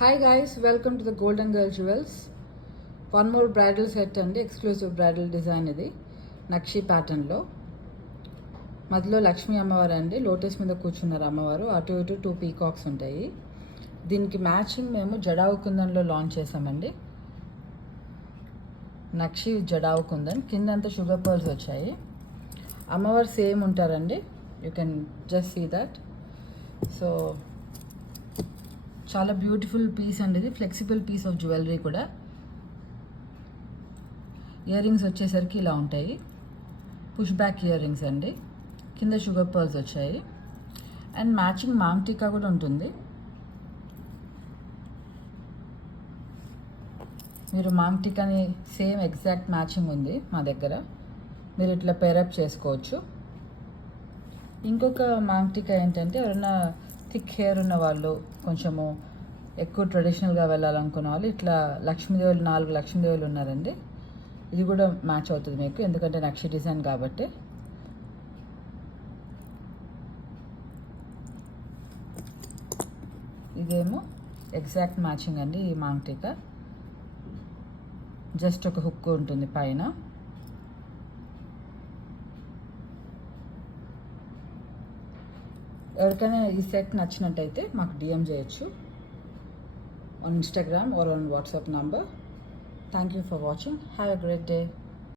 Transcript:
Hi guys, welcome to the Golden Girl Jewels. One more bridal set అండి, exclusive bridal design ఇది నక్షి ప్యాటర్న్లో. మధ్యలో లక్ష్మీ అమ్మవారు అండి, లోటస్ మీద కూర్చున్నారు అమ్మవారు. అటు ఇటు 2 పీకాక్స్ ఉంటాయి. దీనికి మ్యాచింగ్ మేము జడావు కుందన్లో లాంచ్ చేసామండి. నక్షి జడావు కుందన్ కిందంతా షుగర్ పర్ల్స్ వచ్చాయి. అమ్మవారు సేమ్ ఉంటారండి, you can just see that. So చాలా బ్యూటిఫుల్ పీస్ అండి ఇది, ఫ్లెక్సిబుల్ పీస్ ఆఫ్ జ్యువెలరీ కూడా. ఇయర్ రింగ్స్ వచ్చేసరికి ఇలా ఉంటాయి, పుష్ బ్యాక్ ఇయర్ రింగ్స్ అండి. కింద షుగర్ పర్ల్స్ వచ్చాయి అండ్ మ్యాచింగ్ మాంగ్ టీకా కూడా ఉంటుంది. మీరు మాంగ్ టీకాని సేమ్ ఎగ్జాక్ట్ మ్యాచింగ్ ఉంది మా దగ్గర, మీరు ఇట్లా పేరప్ చేసుకోవచ్చు. ఇంకొక మాంగ్ టీకా ఏంటంటే, ఎవరైనా థిక్ హెయిర్ ఉన్న వాళ్ళు, కొంచెము ఎక్కువ ట్రెడిషనల్గా వెళ్ళాలనుకున్న వాళ్ళు, ఇట్లా లక్ష్మీదేవులు 4 లక్ష్మీదేవులు ఉన్నారండి. ఇది కూడా మ్యాచ్ అవుతుంది మీకు, ఎందుకంటే నక్షి డిజైన్ కాబట్టి. ఇదేమో ఎగ్జాక్ట్ మ్యాచింగ్ అండి ఈ మాంగ్ టీకా. జస్ట్ ఒక హుక్ ఉంటుంది పైన. ఎవరికైనా ఈ సెట్ నచ్చినట్టయితే మాకు DM చేయొచ్చు on Instagram or on WhatsApp number. Thank you for watching. Have a great day.